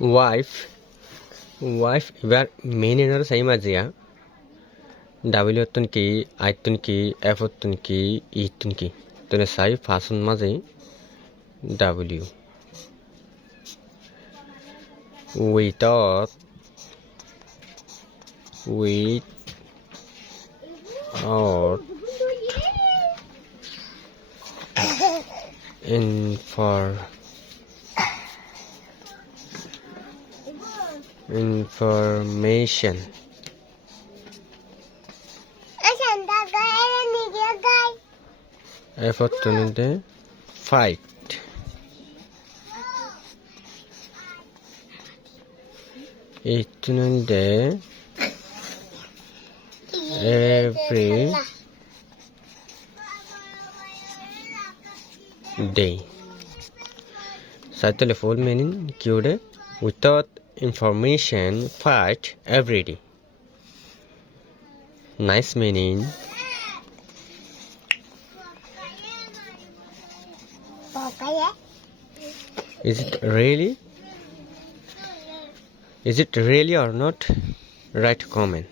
wife এবার মেইন এনার সাইম আজিয়া ডাব্লিউ তুন কি আই তুন কি এফ তুন কি ই তুন কি তনে সাই ফাসন মাঝে W without information effort to the fight it to the every day Saitale full meaning cure without information fight every day nice meaning is it really or not? Write comment.